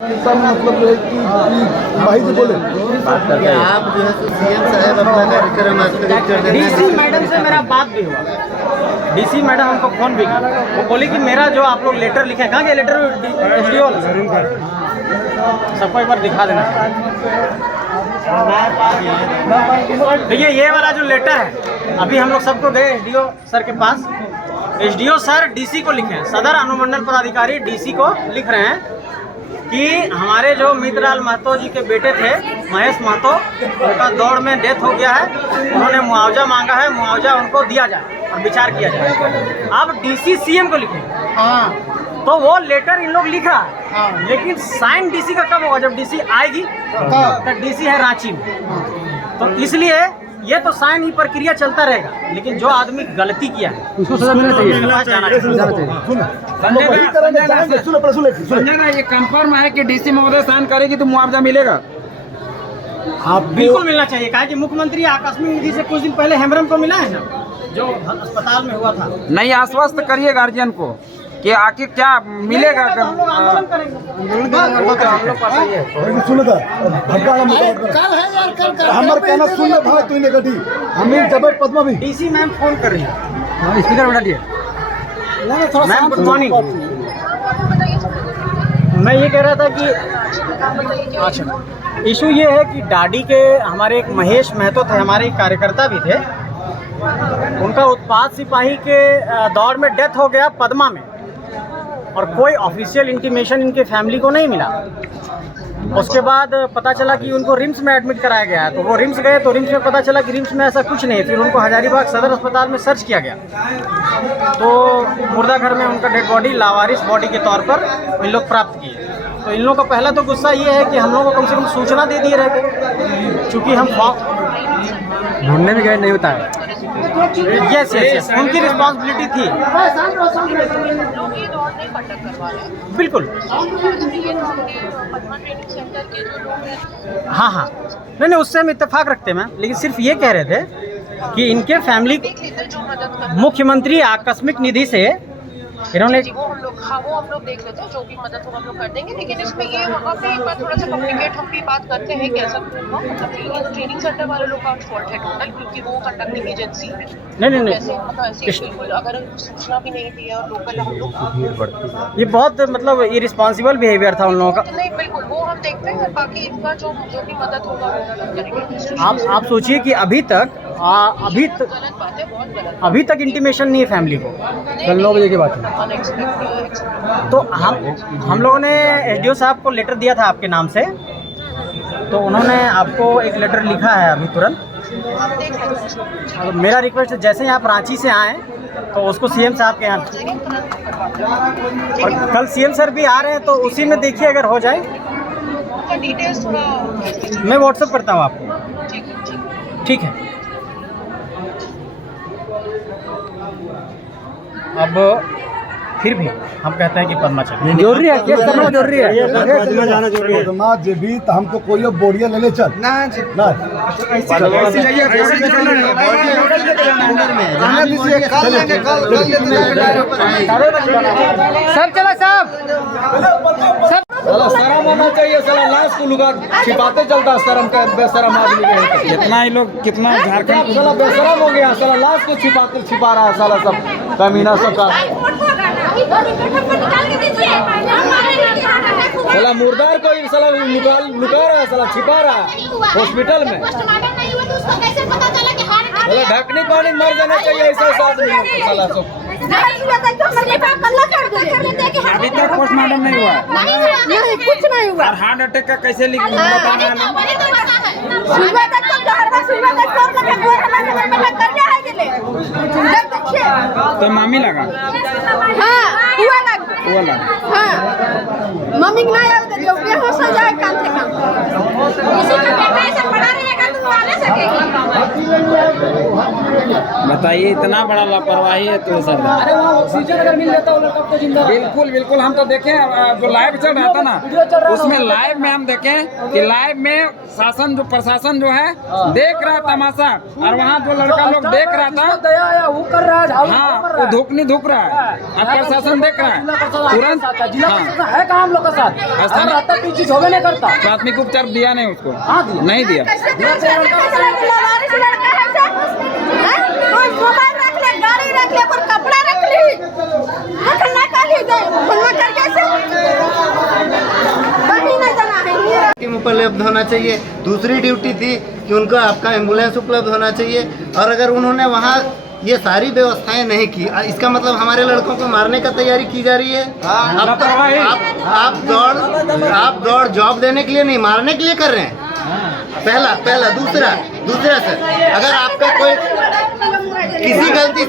मतलब भाई जी बोले आप जो है तो सीएम साहब अपना कार्यक्रम डीसी मैडम से मेरा बात भी हुआ। डीसी मैडम हमको फोन भी किया, वो बोली कि मेरा जो आप लोग लेटर लिखे, कहाँ के लेटर, एसडीओ सबको एक बार दिखा देना। देखिए ये वाला जो लेटर है, अभी हम लोग सबको गए एसडीओ सर के पास। एसडीओ सर डीसी को लिखे हैं, सदर अनुमंडल पदाधिकारी डीसी को लिख रहे हैं कि हमारे जो मित्रलाल महतो जी के बेटे थे महेश महतो, उनका दौड़ में डेथ हो गया है, उन्होंने मुआवजा मांगा है, मुआवजा उनको दिया जाए और विचार किया जाए। अब डीसी सीएम को लिखे, तो वो लेटर इन लोग लिख रहा है, लेकिन साइन डीसी का कब होगा? जब डीसी आएगी, तो डीसी है रांची में, तो इसलिए ये तो साइन ही प्रक्रिया चलता रहेगा, लेकिन जो आदमी गलती किया है उसको सजा मिलना चाहिए। संजय ना, ये कंफर्म है कि डीसी महोदय साइन करेगी तो मुआवजा मिलेगा? आप बिल्कुल मिलना चाहिए। कहा कि मुख्यमंत्री आकस्मिक निधि से कुछ दिन पहले हेमरम को मिला है ना, जो अस्पताल में हुआ था। नहीं, आश्वस्त करिए गार्जियन को कि आखिर क्या मिलेगा। हम लोग आंदोलन करेंगे। हमारे कहना सुन ले भाई, तू नेगेटिव हमें जबर पद्मा भी डीसी मैम फोन कर रही है, स्पीकर बना दिए। Ma'am good morning. मैं ये कह रहा था कि अच्छा, इशू ये है कि डाडी के हमारे एक महेश महतो थे, हमारे एक कार्यकर्ता भी थे, उनका उत्पाद सिपाही के दौर में डेथ हो गया पद्मा में, और कोई ऑफिशियल इंटीमेशन इनके फैमिली को नहीं मिला। उसके बाद पता चला कि उनको रिम्स में एडमिट कराया गया है, तो वो रिम्स गए, तो रिम्स में पता चला कि रिम्स में ऐसा कुछ नहीं है। फिर उनको हजारीबाग सदर अस्पताल में सर्च किया गया, तो मुर्दा घर में उनका डेड बॉडी लावारिस बॉडी के तौर पर इन लोग प्राप्त किए। तो इन लोगों का पहला तो गुस्सा ये है कि हम लोगों को कम से कम सूचना दे दिए रहते, चूँकि हम ढूंढने में गए नहीं होता है। यस, उनकी रिस्पॉन्सिबिलिटी थी। बिल्कुल, हाँ, नहीं, उससे हम इत्तेफाक रखते हैं मैम, लेकिन सिर्फ ये कह रहे थे कि इनके फैमिली मुख्यमंत्री आकस्मिक निधि से इन्होंने वो हम लोग देख लेते हैं, जो भी मदद होगा हम लोग कर देंगे। लेकिन इसमें ये वहाँ पे एक बार थोड़ा सा कम्युनिकेट हम भी बात करते हैं, कैसा मतलब ट्रेनिंग सेंटर वाले लोग का फॉल्ट है टोटल, क्योंकि वो कंडक्टिंग एजेंसी है। नहीं, ऐसे बिल्कुल अगर सूचना भी नहीं दी है और लोकल हम लोग, ये बहुत मतलब इरिस्पॉन्सिबल बिहेवियर था उन लोगों का। नहीं बिल्कुल, वो हम देखते हैं, बाकी इनका जो भी मदद होगा वो मदद करेंगे। आप सोचिए कि अभी तक गलत बात है, बहुत गलत। अभी तक इंटीमेशन नहीं है फैमिली को। कल 9 बजे की बात है। तो हम लोगों ने एसडीओ साहब को लेटर दिया था आपके नाम से, तो उन्होंने आपको एक लेटर लिखा है अभी तुरंत। मेरा रिक्वेस्ट है, जैसे ही आप रांची से आएँ तो उसको सीएम साहब के यहाँ, और कल सीएम सर भी आ रहे हैं, तो उसी में देखिए अगर हो जाए। डिटेल्स थोड़ा मैं व्हाट्सएप करता हूँ आपको। ठीक है। अब फिर भी हम कहते हैं कि पद्मा चले जरूरी है, केस करना जरूरी है। पद्मा जे भी तो हमको कोई बोरिया लेने चल ना सब चला साहब, शर्म होना चाहिए। साला लाश को लुका छिपाते चलता, शर्म का बेशरम आदमी के। कितना ही लोग, कितना झारखंड साला बेशरम हो गया, साला लाश को छिपा रहा है, साला सब कमीना सब का। साला मुर्दार को साला लुका रहा है, साला छिपा रहा है हॉस्पिटल में। साला ढकनी पानी मर जाना चाहिए ऐसा आदमी साला सब। अभी तक पोस्टमार्टम नहीं हुआ है, कुछ नहीं हुआ। और हार्ट अटैक का कैसे बताना है? तो मामी लगा, हाँ, हुआ लगा। हाँ, मम्मी नहीं आवे तो बेहोश हो जाए काम से काम। किसी का बेटा ऐसे पड़ा रहेगा तो वो आ नहीं सकेगी। बताइए, इतना बड़ा लापरवाही है तो सर। अरे वहाँ ऑक्सीजन अगर मिल जाता लड़का तो जिंदा बिल्कुल बिल्कुल, हम तो देखें जो लाइव चल रहा था ना, उसमें लाइव में हम देखें कि लाइव में शासन जो प्रशासन जो है देख रहा तमाशा, और वहाँ जो लड़का लोग देख रहा था दया आया वो कर रहा है, हाँ, वो धूप नहीं धूप रहा है, अब प्रशासन देख रहा है तुरंत। जिला प्रशासन है कहाँ हम लोग का साथ, स्थानीय रहता कोई चीज होवे नहीं करता। प्राथमिक उपचार दिया नहीं उसको, नहीं दिया। मोबाइल रख ले, गाड़ी रख ले, पर कपड़ा रख ली, रखना का ली दे, बनवा कर कैसे कहीं नहीं जाना है। टीम उपलब्ध होना चाहिए। दूसरी ड्यूटी थी कि उनको आपका एम्बुलेंस उपलब्ध होना चाहिए, और अगर उन्होंने वहाँ ये सारी व्यवस्थाएं नहीं की, इसका मतलब हमारे लड़कों को मारने का तैयारी की जा रही है। आप दौड़ जॉब देने के लिए नहीं, मारने के लिए कर रहे हैं। पहला दूसरा सर, अगर आपका कोई किसी गलती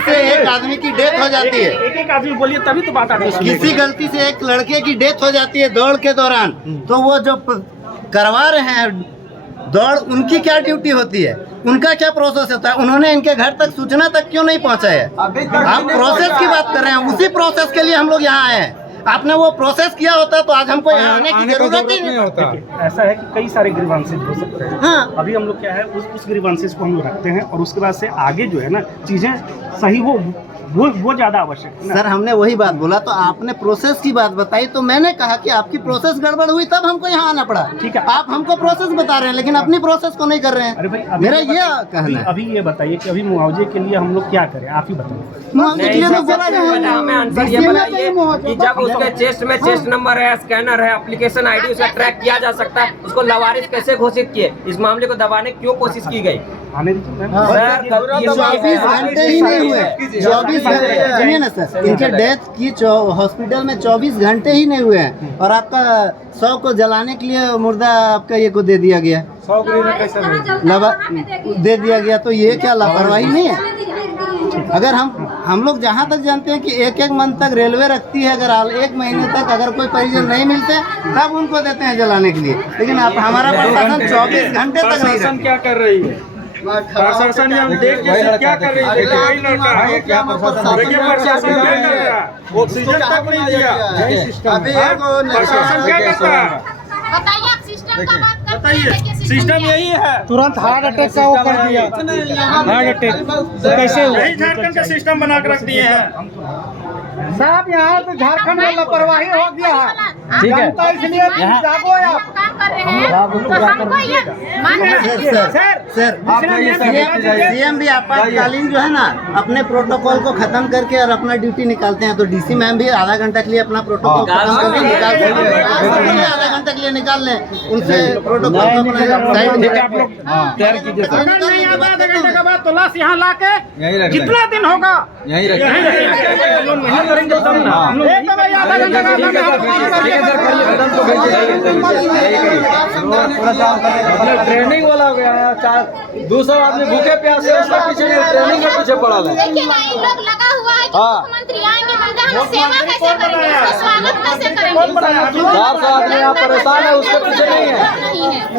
से एक आदमी की डेथ हो जाती है, एक आदमी बोलिए तभी तो बात आती है। किसी गलती से एक लड़के की डेथ हो जाती है दौड़ के दौरान, तो वो जो करवा रहे हैं दौड़, उनकी क्या ड्यूटी होती है, उनका क्या प्रोसेस होता है? उन्होंने इनके घर तक सूचना तक क्यों नहीं पहुंचाया? आप प्रोसेस की बात कर रहे हैं, उसी प्रोसेस के लिए हम लोग यहाँ आए हैं। आपने वो प्रोसेस किया होता तो आज हमको यहाँ आने की जरूरत ही नहीं होता। ऐसा है कि कई सारे ग्रीवांसेस हो सकते हैं। हाँ। अभी हम लोग क्या है उस ग्रीवांसेस को हम लोग रखते हैं, और उसके बाद से आगे जो है ना चीजें सही हो वो ज्यादा आवश्यक है ना। सर हमने वही बात बोला, तो आपने प्रोसेस की बात बताई, तो मैंने कहा कि आपकी प्रोसेस गड़बड़ हुई तब हमको यहाँ आना पड़ा। ठीक है। आप हमको प्रोसेस बता रहे हैं लेकिन अपनी प्रोसेस को नहीं कर रहे अरे भाई, हैं। मेरा ये कहना है। अभी ये बताइए कि अभी मुआवजे के लिए हम लोग क्या करें, आप ही बताइए। मुआवजे के लिए तो बोला गया है। हमें आंसर ये बताइए कि जब उसके चेस्ट में चेस्ट नंबर है, स्कैनर है, एप्लीकेशन आईडी उसका ट्रैक किया जा सकता है, उसको लावारिस कैसे घोषित किए? इस मामले को दबाने की क्यों कोशिश की गई? आने सर 24 घंटे ही नहीं हुए, 24 घंटे सुनिए ना सर, इनके डेथ की हॉस्पिटल में 24 घंटे ही नहीं हुए हैं, और आपका 100 को जलाने के लिए मुर्दा आपका ये को दे दिया गया, 100 दे दिया गया। तो ये क्या लापरवाही नहीं है? अगर हम लोग जहाँ तक जानते हैं कि एक मंथ तक रेलवे रखती है, अगर 1 महीने तक अगर कोई परिजन नहीं मिलते तब उनको देते हैं जलाने के लिए, लेकिन आप हमारा प्रशासन 24 घंटे तक नहीं रखता। क्या कर रही है प्रशासन? हम देख के क्या कर रही है? वही लड़का है, क्या देखिए प्रशासन क्या कर रहा है, ऑक्सीजन तक नहीं दिया। प्रशासन क्या करता है बताइए, आप सिस्टम का बात करते हैं, बताइए। सिस्टम यही है, तुरंत हार्ट अटैक का वो कर दिया, हार्ट अटैक कैसे हुआ? यही झारखंड का सिस्टम बना के रख दिए हैं साहब। यहाँ तो झारखंड में लापरवाही हो गया है, ठीक है। तो इसलिए जागो आप। काम कर रहे हैं तो हमको ये मान सर सीएम भी आपातकालीन जो है ना अपने प्रोटोकॉल को खत्म करके और अपना ड्यूटी निकालते हैं, तो डीसी मैम भी आधा घंटा के लिए अपना प्रोटोकॉल खत्म करके निकाल सकते हैं। आधा घंटा के लिए निकाल लें, उनसे प्रोटोकॉल को साइड आप लोग तैयार कीजिए सर। अगर नहीं आता आधे घंटे के बाद तो लाश यहाँ ला के कितना दिन होगा यहीं रखिए, करेंगे तब ना। एक तो भाई आधा घंटा ट्रेनिंग वाला हो गया है, 200 आदमी भूखे प्यासे उसके पीछे ट्रेनिंग के पीछे पड़ा है। देखिए ना, इन लोग लगा हुआ है कि मुख्यमंत्री आएंगे, हम सेवा कैसे करेंगे, उसका स्वागत कैसे करेंगे? 400 आदमी यहाँ परेशान है, उसके पीछे नहीं है।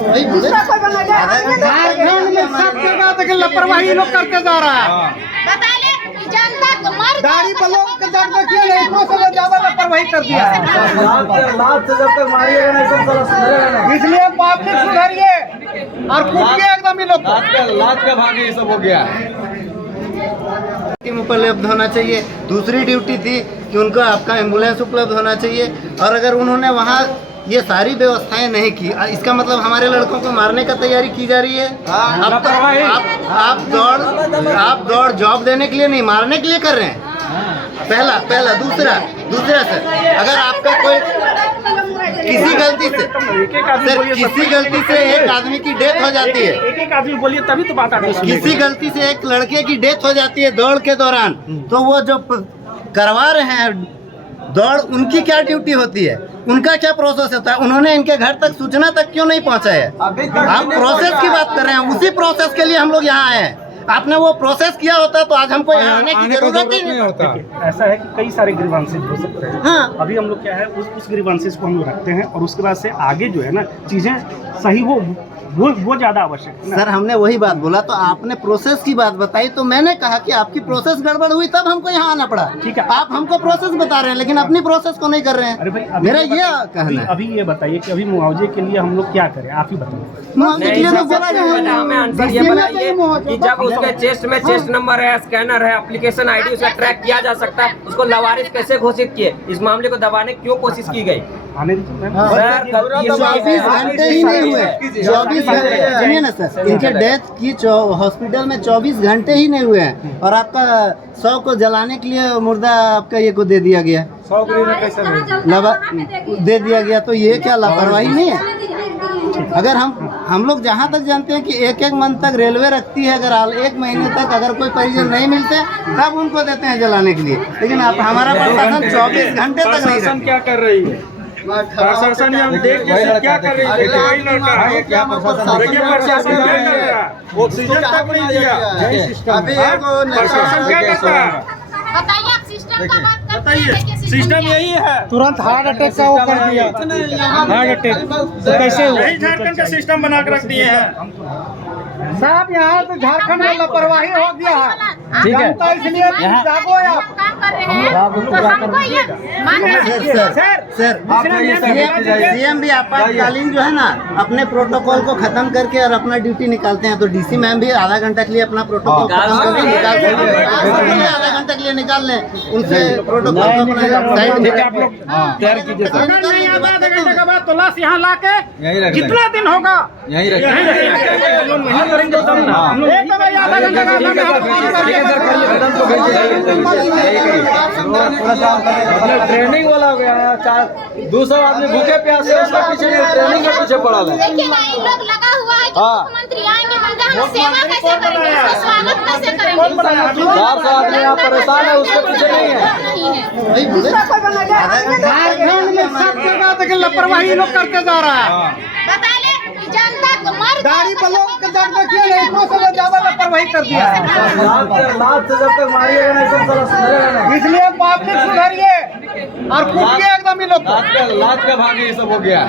वही बोले झारखंड में सब जगह तक लापरवाही लोग करते जा रहा है। बता ले कि जनता को मर गाड़ी पर लोग के जब देखिए नहीं, तो ज्यादा लापरवाही कर दिया है। लात से जब तक मारिएगा नहीं सब साला सुधरेगा नहीं। इसलिए पब्लिक सुधरिए और कूटिए एकदम इन लोग को। लात का भाग ये सब हो गया है। टीम उपलब्ध होना चाहिए। दूसरी ड्यूटी थी कि उनको आपका एम्बुलेंस उपलब्ध होना चाहिए, और अगर उन्होंने वहाँ ये सारी व्यवस्थाएं नहीं की, इसका मतलब हमारे लड़कों को मारने का तैयारी की जा रही है। आप दौड़ जॉब देने के लिए नहीं, मारने के लिए कर रहे हैं। पहला दूसरा सर, अगर आपका कोई किसी गलती से एक आदमी की डेथ हो जाती है, एक आदमी बोलिए तभी तो बात आती है। किसी गलती से एक लड़के की डेथ हो जाती है दौड़ के दौरान, तो वो जो करवा रहे हैं दौड़, उनकी क्या ड्यूटी होती है, उनका क्या प्रोसेस होता है? उन्होंने इनके घर तक सूचना तक क्यों नहीं पहुंचाया? आप प्रोसेस की बात कर रहे हैं, उसी प्रोसेस के लिए हम लोग यहाँ आए हैं। आपने वो प्रोसेस किया होता तो आज हमको यहाँ आने की जरूरत ही नहीं होता। ऐसा है कि कई सारे ग्रीवांसेस हो सकते हैं। हाँ। अभी हम लोग क्या है उस ग्रीवांसेस को हम लोग रखते हैं, और उसके बाद से आगे जो है ना चीजें सही वो ज्यादा आवश्यक है ना। सर हमने वही बात बोला, तो आपने प्रोसेस की बात बताई, तो मैंने कहा कि आपकी प्रोसेस गड़बड़ हुई तब हमको यहाँ आना पड़ा। ठीक है। आप हमको प्रोसेस बता रहे हैं लेकिन अपनी प्रोसेस को नहीं कर रहे अरे भाई, हैं। मेरा ये कहना है। अभी ये बताइए कि अभी मुआवजे के लिए हम लोग क्या करें, आप ही बताइए। मुआवजे के लिए तो बोला सबसे पहले हमें आंसर ये बताइए कि जब उसके चेस्ट में चेस्ट नंबर है, स्कैनर है, एप्लीकेशन आईडी उसका ट्रैक किया जा सकता है, उसको लावारिस कैसे घोषित किए? इस मामले को दबाने की क्यों कोशिश की गई? आने दीजिए मैम। सर, 24 घंटे ही नहीं हुए, 24 घंटे सुनिए ना सर, इनके डेथ की हॉस्पिटल में 24 घंटे ही नहीं हुए हैं और आपका 100 को जलाने के लिए मुर्दा आपका ये को दे दिया गया, 100 ग्रीन कैसे दे दिया गया। तो ये क्या लापरवाही नहीं है? अगर हम लोग जहाँ तक जानते हैं कि एक मंथ तक रेलवे रखती है, अगर 1 महीने तक अगर कोई परिजन नहीं मिलते तब उनको देते हैं जलाने के लिए, लेकिन आप हमारा प्रशासन 24 घंटे तक नहीं प्रशासन रखती। क्या कर रही है? प्रशासन ये हम देख के क्या कर रही है? वही लड़का है क्या प्रशासन? देखिए प्रशासन क्या कर रहा है? ऑक्सीजन तक नहीं दिया। प्रशासन क्या करता है? बताइए आप सिस्टम का बात करते हैं, बताइए, देखिए सिस्टम यही है। तुरंत हार्ट अटैक का वो कर दिया, हार्ट अटैक तो कैसे हुआ? यही झारखंड का सिस्टम बना के रख दिए हैं। साहब यहाँ तो झारखंड में लापरवाही हो गया है। ठीक है। जनता इसलिए जागो आप। काम कर रहे हैं तो हमको ये मानना सर सीएम भी आपातकालीन जो है ना अपने प्रोटोकॉल को खत्म करके और अपना ड्यूटी निकालते हैं, तो डीसी मैम भी आधा घंटा के लिए अपना प्रोटोकॉल खत्म करके निकाल सकते हैं। आधा घंटा के लिए निकाल लें, उनसे प्रोटोकॉल को अपना साइड आप लोग तैयार कीजिए सर। अगर नहीं आता आधे घंटे के बाद तो लाश यहाँ ला के कितना दिन होगा? यहीं रखेंगे करेंगे तब ना। एक तो भाई आधा घंटे का काम है। ट्रेनिंग वाला हो गया, 200 आदमी भूखे प्यासे उसके पीछे ट्रेनिंग के पीछे पड़ा है। देखिए ना, इन लोग लगा हुआ है कि मुख्यमंत्री आएंगे, बोलते हैं हम सेवा कैसे करेंगे, उसका स्वागत कैसे करेंगे? 400 आदमी यहाँ परेशान है, उसके पीछे नहीं है। वही बोले झारखंड में सब जगह तक लापरवाही लोग करते जा रहा है। बता ले कि जनता को मर गाड़ी पर लोग के जब देखिए ना, इतना से ज्यादा लापरवाही कर दिया है। लात से जब तक मारिएगा नहीं तो साला सुधरेगा नहीं। इसलिए पब्लिक सुधरिए और कूटिए एकदम इन लोग को। लात का भाग ये सब हो गया है।